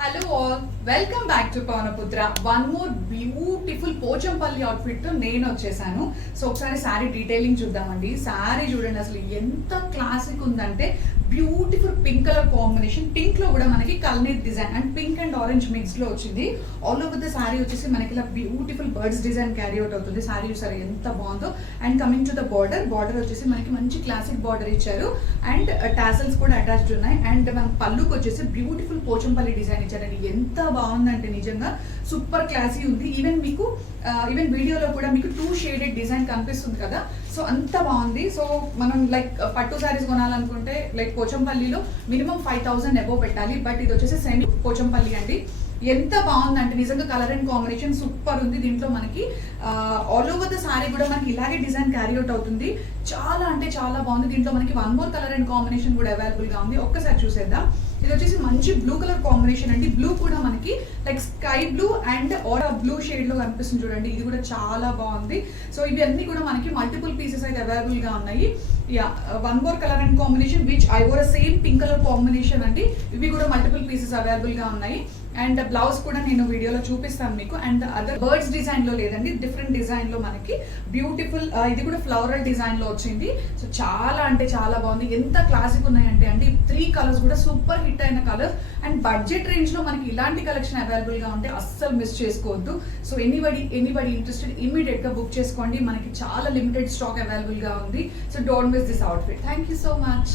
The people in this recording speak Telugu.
Hello all, welcome back to Pavanaputra. One more beautiful Pochampally outfit తో నేను వచ్చేసాను. సో ఒకసారి సారీ డీటెయిలింగ్ చూద్దామండి. సారీ చూడండి అసలు ఎంత క్లాసిక్ ఉందంటే beautiful pink colour combination. Pink లో కూడా మనకి కల్నేట్ design and pink and orange mix లో వచ్చింది. ఆల్ ఓవర్ ద సారీ వచ్చేసి మనకి ఇలా beautiful birds design carry out అవుతుంది. సారీ చూసారు ఎంత బాగుందో. And coming to the border వచ్చేసి మనకి మంచి క్లాసిక్ బార్డర్ ఇచ్చారు అండ్ టాసల్స్ కూడా అటాచ్డ్ ఉన్నాయి. అండ్ మన పళ్ళుకి వచ్చేసి బ్యూటిఫుల్ పోచంపల్లి డిజైన్ ఇచ్చారండి. ఎంత బాగుందంటే నిజంగా సూపర్ క్లాసీ ఉంది. ఈవెన్ మీకు ఈవెన్ వీడియోలో కూడా మీకు 2 షేడెడ్ డిజైన్ కనిపిస్తుంది కదా. సో అంత బాగుంది. సో మనం లైక్ పట్టు సారీస్ కొనాలనుకుంటే లైక్ పోచంపల్లిలో మినిమం 5,000 అబోవ్ పెట్టాలి. బట్ ఇది వచ్చేసి సెమీ పోచంపల్లి అండి. ఎంత బాగుందంటే నిజంగా కలర్ అండ్ కాంబినేషన్ సూపర్ ఉంది. దీంట్లో మనకి ఆల్ ఓవర్ ద సారీ కూడా మనకి ఇలాగే డిజైన్ క్యారీ అవుట్ అవుతుంది. చాలా అంటే చాలా బాగుంది. దీంట్లో మనకి 1 మోర్ కలర్ అండ్ కాంబినేషన్ కూడా అవైలబుల్ గా ఉంది. ఒక్కసారి చూసేద్దాం. ఇది వచ్చేసి మంచి బ్లూ కలర్ కాంబినేషన్ అండి. బ్లూ కూడా మనకి like sky blue and or blue shade లో కనిపిస్తుంది చూడండి. ఇది కూడా చాలా బాగుంది. సో ఇవి అన్ని కూడా మనకి మల్టిపుల్ పీసెస్ అయితే అవైలబుల్ గా ఉన్నాయి. Yeah 1 more colour and combination which I wore same pink colour combination అండి. ఇవి కూడా మల్టిపుల్ పీసెస్ అవైలబుల్ గా ఉన్నాయి. అండ్ బ్లౌజ్ కూడా నేను వీడియోలో చూపిస్తాను మీకు. అండ్ అదర్ బర్డ్స్ డిజైన్ లో లేదండి, డిఫరెంట్ డిజైన్ లో మనకి బ్యూటిఫుల్ ఇది కూడా ఫ్లవరల్ డిజైన్ లో వచ్చింది. సో చాలా అంటే చాలా బాగుంది. ఎంత క్లాసిక్ ఉన్నాయంటే అండి 3 కలర్స్ కూడా సూపర్ హిట్ అయిన కలర్స్. అండ్ బడ్జెట్ రేంజ్ లో మనకి ఇలాంటి కలెక్షన్ అవైలబుల్ గా ఉంటే అస్సలు మిస్ చేసుకోవద్దు. సో ఎనీబడి ఇంట్రెస్టెడ్ ఇమీడియట్ గా బుక్ చేసుకోండి. మనకి చాలా లిమిటెడ్ స్టాక్ అవైలబుల్ గా ఉంది. So don't miss this outfit. Thank you so much.